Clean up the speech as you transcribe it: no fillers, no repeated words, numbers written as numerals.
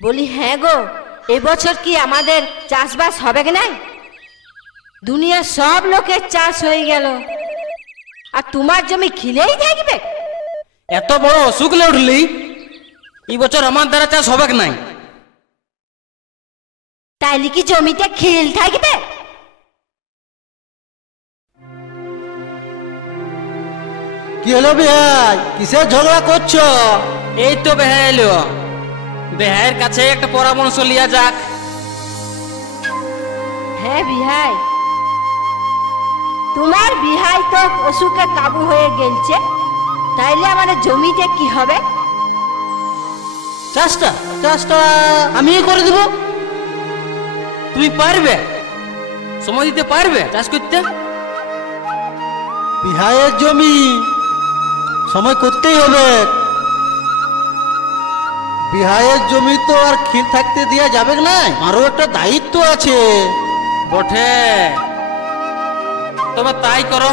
বলি হ্যাঁ গো, এবছর কি আমাদের চাষবাস হবে কি নাই? দুনিয়ার সব লোকের চাষ হয়ে গেল, আর তোমার জমি খিলেই থাকবে। এত বড় অসুখ উঠলি, এই বছর আমার দ্বারা চাষ হবে কি নাই? তাইলে কি জমিতে খিল থাকবে? কি হলো ভাই, কিসের ঝগড়া করছো? এই তো বেহাই এলো, বেহাইয়ের কাছে একটা পরামর্শ লিয়া যাক। হ্যাঁ বিহাই, তোমার বিহাই তো অসুখে কাবু হয়ে গেলছে, তাইলে আমাদের জমিতে কি হবে? চাষটা চাষটা আমি করে দিব। তুমি পারবে, সময় দিতে পারবে চাষ করতে? বিহায়ের জমি সময় করতেই হবে। বিহায়ের জমি তো আর খিল থাকতে দেওয়া যাবে না, আরো একটা দায়িত্ব আছে। বটে, তবে তাই করো।